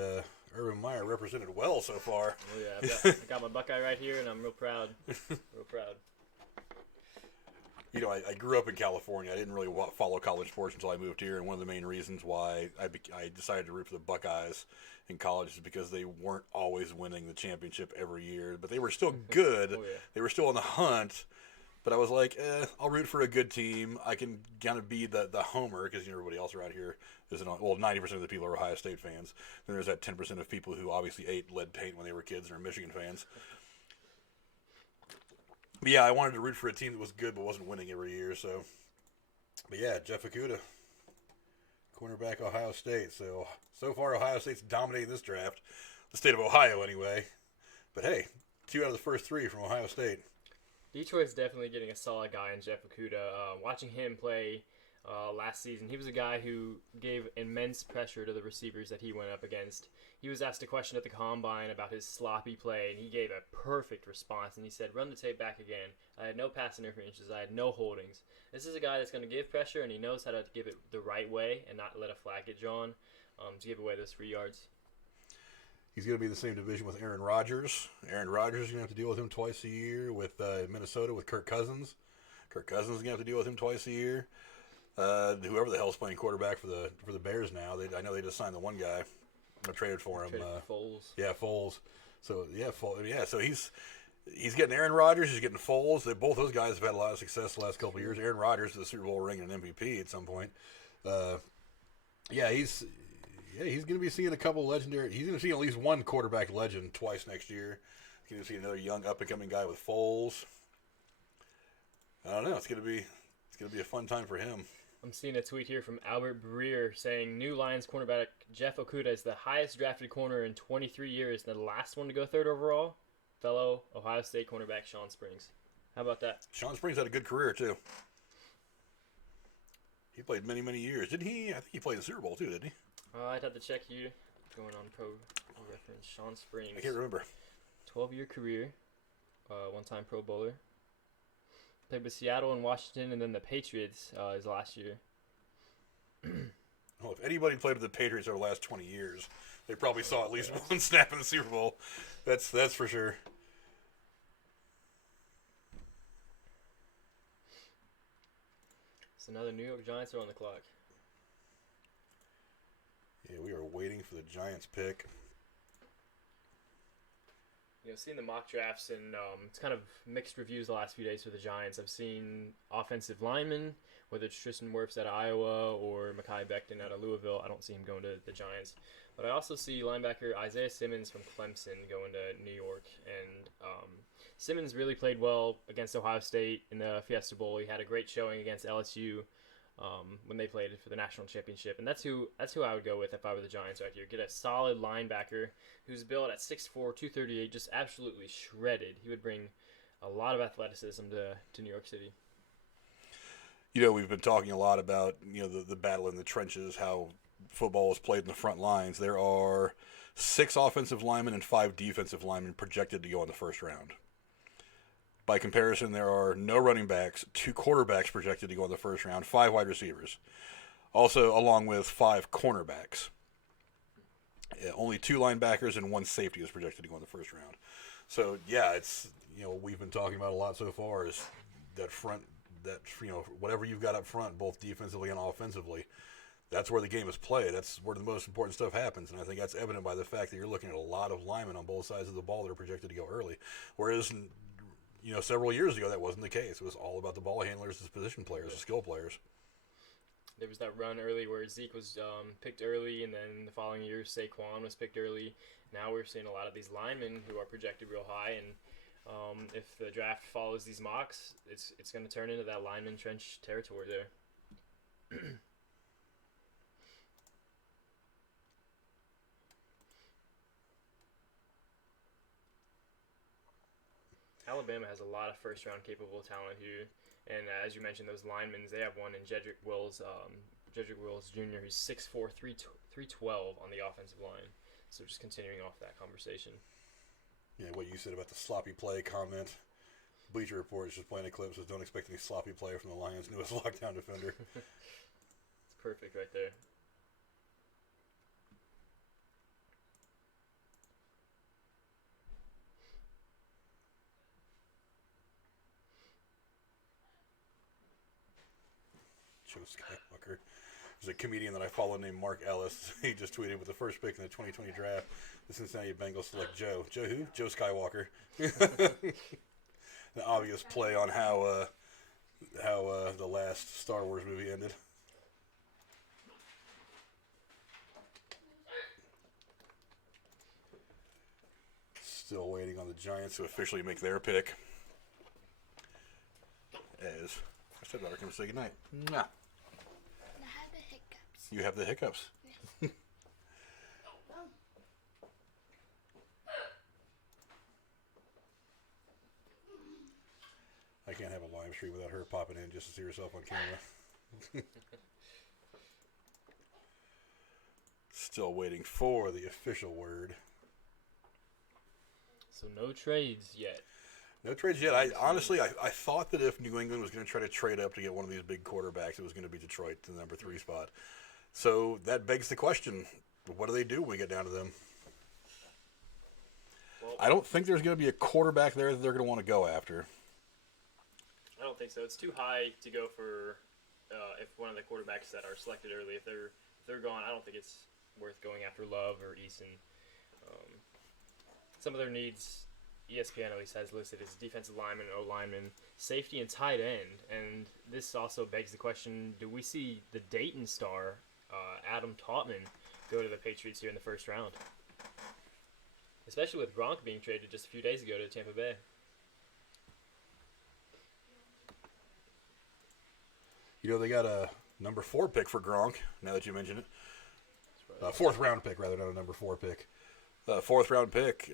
Urban Meyer represented well so far. Oh yeah, I got my Buckeye right here, and I'm real proud. Real proud. I grew up in California. I didn't really follow college sports until I moved here, and one of the main reasons why I decided to root for the Buckeyes in college is because they weren't always winning the championship every year, but they were still good. Oh, yeah. They were still on the hunt, but I was like, I'll root for a good team. I can kind of be the homer because everybody else around here isn't on. Well, 90% of the people are Ohio State fans. Then there's that 10% of people who obviously ate lead paint when they were kids and are Michigan fans. But yeah, I wanted to root for a team that was good but wasn't winning every year. So, but yeah, Jeff Okudah, cornerback, Ohio State. So far, Ohio State's dominating this draft, the state of Ohio anyway. But hey, 2 out of the first 3 from Ohio State. Detroit's definitely getting a solid guy in Jeff Okudah. Watching him play last season, he was a guy who gave immense pressure to the receivers that he went up against. He was asked a question at the Combine about his sloppy play, and he gave a perfect response. And he said, "Run the tape back again. I had no pass interferences. I had no holdings." This is a guy that's going to give pressure, and he knows how to give it the right way and not let a flag get drawn to give away those free yards. He's going to be in the same division with Aaron Rodgers. Aaron Rodgers is going to have to deal with him twice a year with Minnesota with Kirk Cousins. Kirk Cousins is going to have to deal with him twice a year. Whoever the hell's playing quarterback for the Bears now, I know they just signed the one guy. I traded for him. Foles. Yeah, Foles. So so he's getting Aaron Rodgers. He's getting Foles. Both those guys have had a lot of success the last couple of years. Aaron Rodgers with a Super Bowl ring and an MVP at some point. He's going to be seeing a couple legendary. He's going to see at least one quarterback legend twice next year. He's going to see another young up and coming guy with Foles. I don't know. It's going to be a fun time for him. I'm seeing a tweet here from Albert Breer saying new Lions cornerback Jeff Okudah is the highest drafted corner in 23 years, and the last one to go 3rd overall, fellow Ohio State cornerback Sean Springs. How about that? Sean Springs had a good career too. He played many, many years. Didn't he? I think he played the Super Bowl too, didn't he? I'd have to check here. Going on Pro Reference. Sean Springs. I can't remember. 12-year career. One-time Pro Bowler. Played with Seattle and Washington, and then the Patriots his last year. Well, if anybody played with the Patriots over the last 20 years, they probably saw at least one snap in the Super Bowl. That's for sure. So now the New York Giants are on the clock. Yeah, we are waiting for the Giants pick. Seeing the mock drafts, and it's kind of mixed reviews the last few days for the Giants. I've seen offensive linemen, whether it's Tristan Wirfs out of Iowa or Mekhi Becton out of Louisville. I don't see him going to the Giants. But I also see linebacker Isaiah Simmons from Clemson going to New York. And Simmons really played well against Ohio State in the Fiesta Bowl. He had a great showing against LSU when they played for the national championship. And that's who I would go with if I were the Giants right here. Get a solid linebacker who's built at 6'4", 238, just absolutely shredded. He would bring a lot of athleticism to New York City. We've been talking a lot about, the battle in the trenches, how football is played in the front lines. There are 6 offensive linemen and 5 defensive linemen projected to go in the first round. By comparison, there are no running backs, 2 quarterbacks projected to go in the first round, 5 wide receivers. Also, along with 5 cornerbacks. Only 2 linebackers and 1 safety is projected to go in the first round. So yeah, it's we've been talking about a lot so far is that front, that whatever you've got up front, both defensively and offensively, that's where the game is played. That's where the most important stuff happens, and I think that's evident by the fact that you're looking at a lot of linemen on both sides of the ball that are projected to go early. Whereas several years ago that wasn't the case. It was all about the ball handlers, the position players, the skill players. There was that run early where Zeke was picked early, and then the following year Saquon was picked early. Now we're seeing a lot of these linemen who are projected real high, and if the draft follows these mocks, it's going to turn into that lineman trench territory there. Alabama has a lot of first-round capable talent here, and as you mentioned, those linemen, they have one in Jedrick Wills Jr., who's 6'4", 312 on the offensive line. So just continuing off that conversation. Yeah, what you said about the sloppy play comment. Bleacher Report is just playing a clip, says don't expect any sloppy play from the Lions' newest lockdown defender. It's perfect right there. Joe Skywalker. There's a comedian that I follow named Mark Ellis. He just tweeted with the first pick in the 2020 draft, the Cincinnati Bengals select Joe. Joe who? Joe Skywalker. An obvious play on how the last Star Wars movie ended. Still waiting on the Giants to officially make their pick. As our stepdaughter comes to say goodnight. Mwah. I have the hiccups. You have the hiccups. Yes. I can't have a live stream without her popping in just to see herself on camera. Still waiting for the official word. So no trades yet. No trades yet. I honestly thought that if New England was going to try to trade up to get one of these big quarterbacks, it was going to be Detroit to the number 3 spot. So that begs the question, what do they do when we get down to them? Well, I don't think there's going to be a quarterback there that they're going to want to go after. I don't think so. It's too high to go for if one of the quarterbacks that are selected early, if they're gone, I don't think it's worth going after Love or Eason. Some of their needs, ESPN at least has listed as defensive lineman, O-lineman, safety, and tight end. And this also begs the question, do we see the Dayton star, Adam Tautman, go to the Patriots here in the first round? Especially with Gronk being traded just a few days ago to Tampa Bay. They got a number 4 pick for Gronk, now that you mention it. 4th round pick, rather, not a number 4 pick. 4th round pick.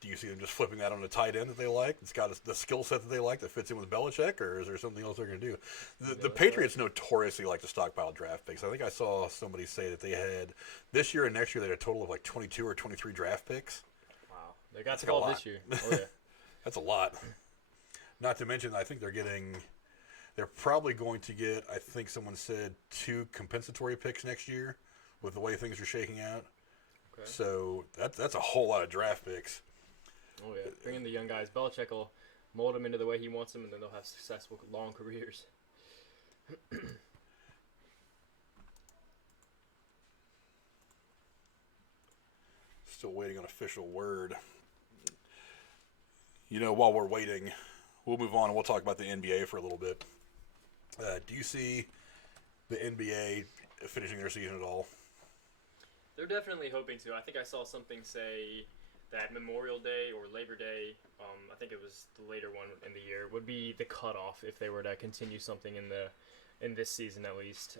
Do you see them just flipping that on a tight end that they like? It's got the skill set that they like that fits in with Belichick, or is there something else they're going to do? The Patriots notoriously like to stockpile draft picks. I think I saw somebody say that they had, this year and next year, they had a total of like 22 or 23 draft picks. Wow. They got 12 this year. Oh, yeah. That's a lot. Not to mention, I think they're probably going to get, I think someone said, 2 compensatory picks next year with the way things are shaking out. Okay. So that's a whole lot of draft picks. Oh, yeah. Bring in the young guys. Belichick will mold them into the way he wants them, and then they'll have successful, long careers. Still waiting on official word. While we're waiting, we'll move on and we'll talk about the NBA for a little bit. Do you see the NBA finishing their season at all? They're definitely hoping to. I think I saw something say that Memorial Day or Labor Day, I think it was the later one in the year, would be the cutoff if they were to continue something in this season at least.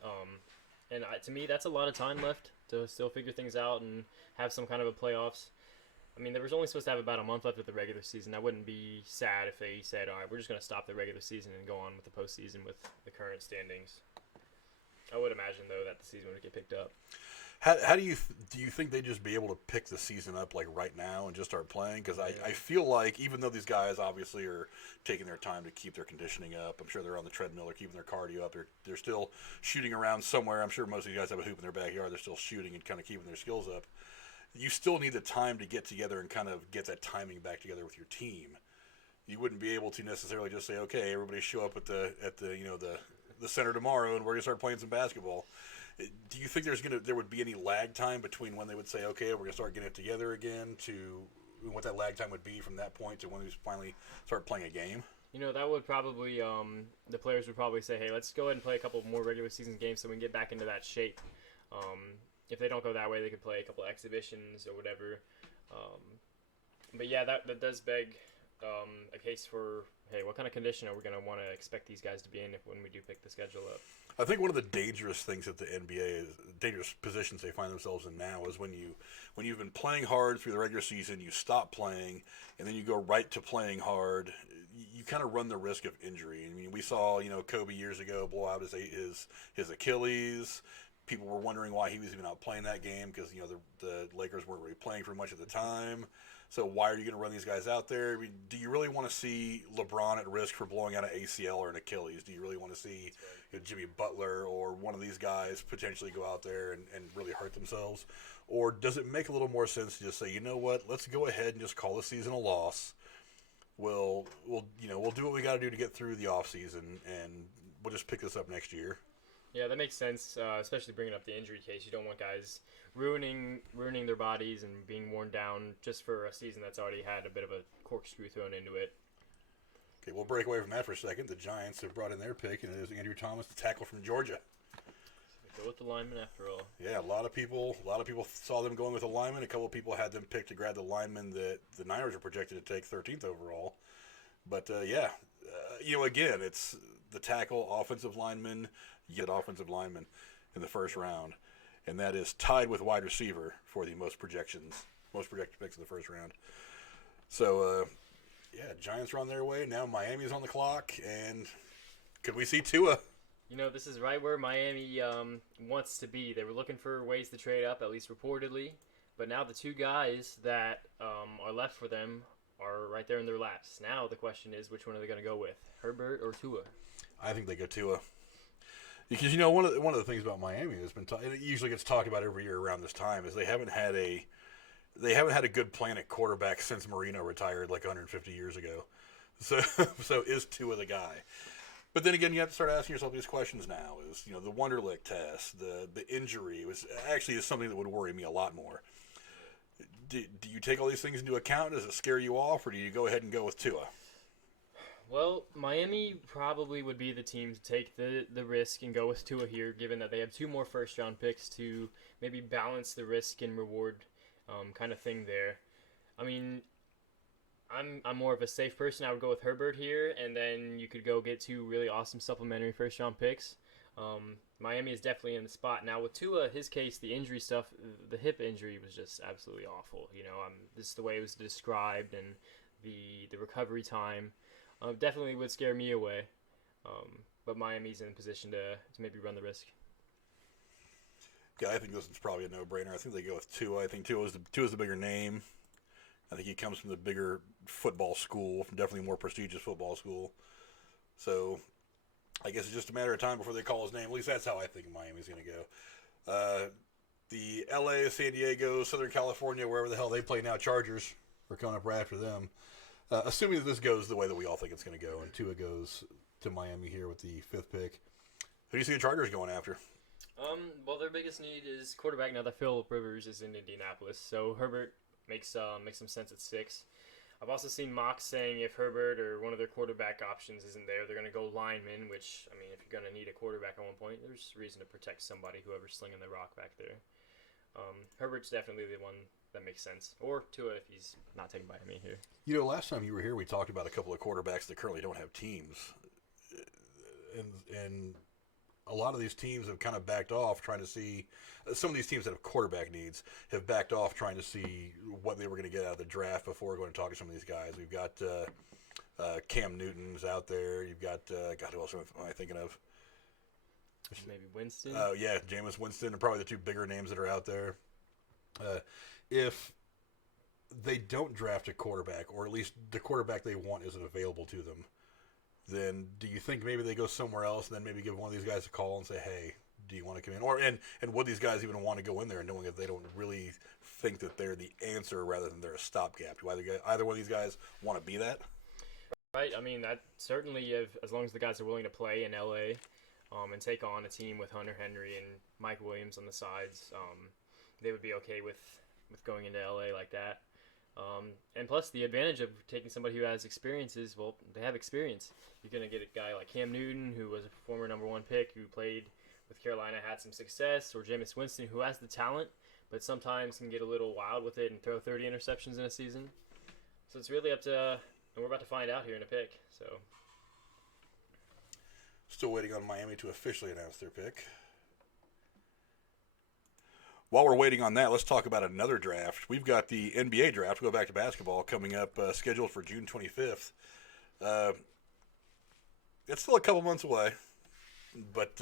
And to me, that's a lot of time left to still figure things out and have some kind of a playoffs. I mean, they were only supposed to have about a month left of the regular season. I wouldn't be sad if they said, all right, we're just going to stop the regular season and go on with the postseason with the current standings. I would imagine, though, that the season would get picked up. How do you think they'd just be able to pick the season up like right now and just start playing? Because I feel like even though these guys obviously are taking their time to keep their conditioning up, I'm sure they're on the treadmill, they're keeping their cardio up, they're still shooting around somewhere. I'm sure most of you guys have a hoop in their backyard. They're still shooting and kind of keeping their skills up. You still need the time to get together and kind of get that timing back together with your team. You wouldn't be able to necessarily just say, okay, everybody show up at the center tomorrow and we're gonna start playing some basketball. Do you think there would be any lag time between when they would say, okay, we're gonna start getting it together again, to what that lag time would be from that point to when we finally start playing a game? That would probably the players would probably say, hey, let's go ahead and play a couple more regular season games so we can get back into that shape. If they don't go that way, they could play a couple of exhibitions or whatever. But yeah, that does beg a case for, hey, what kind of condition are we going to want to expect these guys to be in when we do pick the schedule up? I think one of the dangerous things that the NBA is, dangerous positions they find themselves in now, is when you've been playing hard through the regular season, you stop playing, and then you go right to playing hard. You kind of run the risk of injury. I mean, we saw Kobe years ago blow out his Achilles. People were wondering why he was even out playing that game because the Lakers weren't really playing for much at the time. So why are you going to run these guys out there? I mean, do you really want to see LeBron at risk for blowing out an ACL or an Achilles? Do you really want to see Jimmy Butler or one of these guys potentially go out there and really hurt themselves? Or does it make a little more sense to just say, you know what, let's go ahead and just call the season a loss. We'll do what we got to do to get through the off season, and we'll just pick this up next year. Yeah, that makes sense, especially bringing up the injury case. You don't want guys ruining their bodies and being worn down just for a season that's already had a bit of a corkscrew thrown into it. Okay, we'll break away from that for a second. The Giants have brought in their pick, and it is Andrew Thomas, the tackle from Georgia. So go with the lineman after all. Yeah, a lot of people saw them going with a lineman. A couple of people had them picked to grab the lineman that the Niners were projected to take 13th overall. But again, it's the tackle, offensive lineman. You get offensive lineman in the first round, and that is tied with wide receiver for the most projected picks in the first round. So, Giants are on their way. Now Miami's on the clock, and could we see Tua? This is right where Miami wants to be. They were looking for ways to trade up, at least reportedly, but now the two guys that are left for them are right there in their laps. Now the question is, which one are they going to go with, Herbert or Tua? I think they go Tua. Because one of the things about Miami that's been it usually gets talked about every year around this time is they haven't had a good plan at quarterback since Marino retired like 150 years ago. So is Tua the guy? But then again, you have to start asking yourself these questions now. Is the Wonderlic test, the injury was actually something that would worry me a lot more. Do you take all these things into account? Does it scare you off, or do you go ahead and go with Tua? Well, Miami probably would be the team to take the risk and go with Tua here, given that they have two more first-round picks to maybe balance the risk and reward kind of thing there. I mean, I'm more of a safe person. I would go with Herbert here, and then you could go get two really awesome supplementary first-round picks. Miami is definitely in the spot. Now, with Tua, his case, the injury stuff, the hip injury was just absolutely awful. This is the way it was described, and the recovery time. Definitely would scare me away, but Miami's in a position to maybe run the risk. Yeah, I think this is probably a no-brainer. I think they go with Tua. I think Tua is the bigger name. I think he comes from the bigger football school, from definitely more prestigious football school. So I guess it's just a matter of time before they call his name. At least that's how I think Miami's going to go. The L.A., San Diego, Southern California, wherever the hell they play now, Chargers are coming up right after them. Assuming that this goes the way that we all think it's going to go, and Tua goes to Miami here with the 5th pick, who do you see the Chargers going after? Well, their biggest need is quarterback now that Phillip Rivers is in Indianapolis, so Herbert makes some sense at 6. I've also seen mocks saying if Herbert or one of their quarterback options isn't there, they're going to go lineman, which, I mean, if you're going to need a quarterback at one point, there's reason to protect somebody, whoever's slinging the rock back there. Herbert's definitely the one that makes sense. Or Tua if he's not taken by me here. Last time you were here, we talked about a couple of quarterbacks that currently don't have teams. And a lot of these teams have kind of backed off trying to see, some of these teams that have quarterback needs have backed off trying to see what they were going to get out of the draft before going to talk to some of these guys. We've got Cam Newton's out there. You've got, God, who else am I thinking of? Maybe Winston. Yeah, Jameis Winston are probably the two bigger names that are out there. If they don't draft a quarterback, or at least the quarterback they want isn't available to them, then do you think maybe they go somewhere else and then maybe give one of these guys a call and say, hey, do you want to come in? Or and would these guys even want to go in there knowing that they don't really think that they're the answer rather than they're a stopgap? Do either one of these guys want to be that? Right. I mean, that certainly, as long as the guys are willing to play in LA, and take on a team with Hunter Henry and Mike Williams on the sides, they would be okay with going into LA like that. And plus, the advantage of taking somebody who has experience is, well, they have experience. You're going to get a guy like Cam Newton, who was a former number 1 pick, who played with Carolina, had some success, or Jameis Winston, who has the talent, but sometimes can get a little wild with it and throw 30 interceptions in a season. So it's really up to, and we're about to find out here in a pick. So Still waiting on Miami to officially announce their pick. While we're waiting on that, let's talk about another draft. We've got the NBA draft. We'll go back to basketball coming up, scheduled for June 25th. It's still a couple months away, but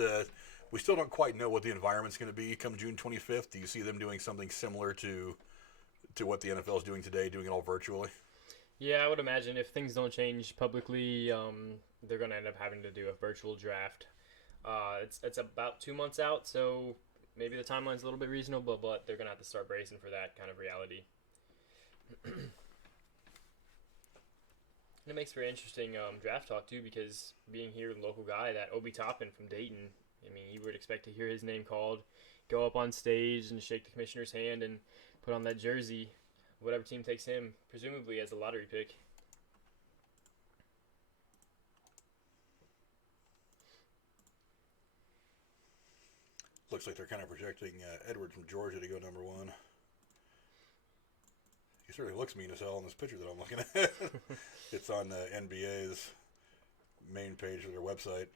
we still don't quite know what the environment's going to be come June 25th. Do you see them doing something similar to what the NFL is doing today, doing it all virtually? yeah, I would imagine if things don't change publicly, they're going to end up having to do a virtual draft. It's about 2 months out, so maybe the timeline's a little bit reasonable, but they're going to have to start bracing for that kind of reality. And it makes for interesting draft talk, too, because being here with a local guy, that Obi Toppin from Dayton, I mean, you would expect to hear his name called, go up on stage and shake the commissioner's hand and put on that jersey, whatever team takes him, presumably as a lottery pick. Looks like they're kind of projecting Edwards from Georgia to go number 1. He certainly looks mean as hell on this picture that I'm looking at. It's on NBA's main page of their website.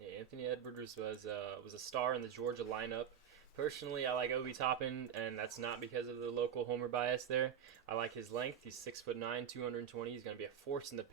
Yeah, Anthony Edwards was a star in the Georgia lineup. Personally, I like Obi Toppin, and that's not because of the local homer bias there. I like his length. He's 6'9", 220. He's going to be a force in the paint.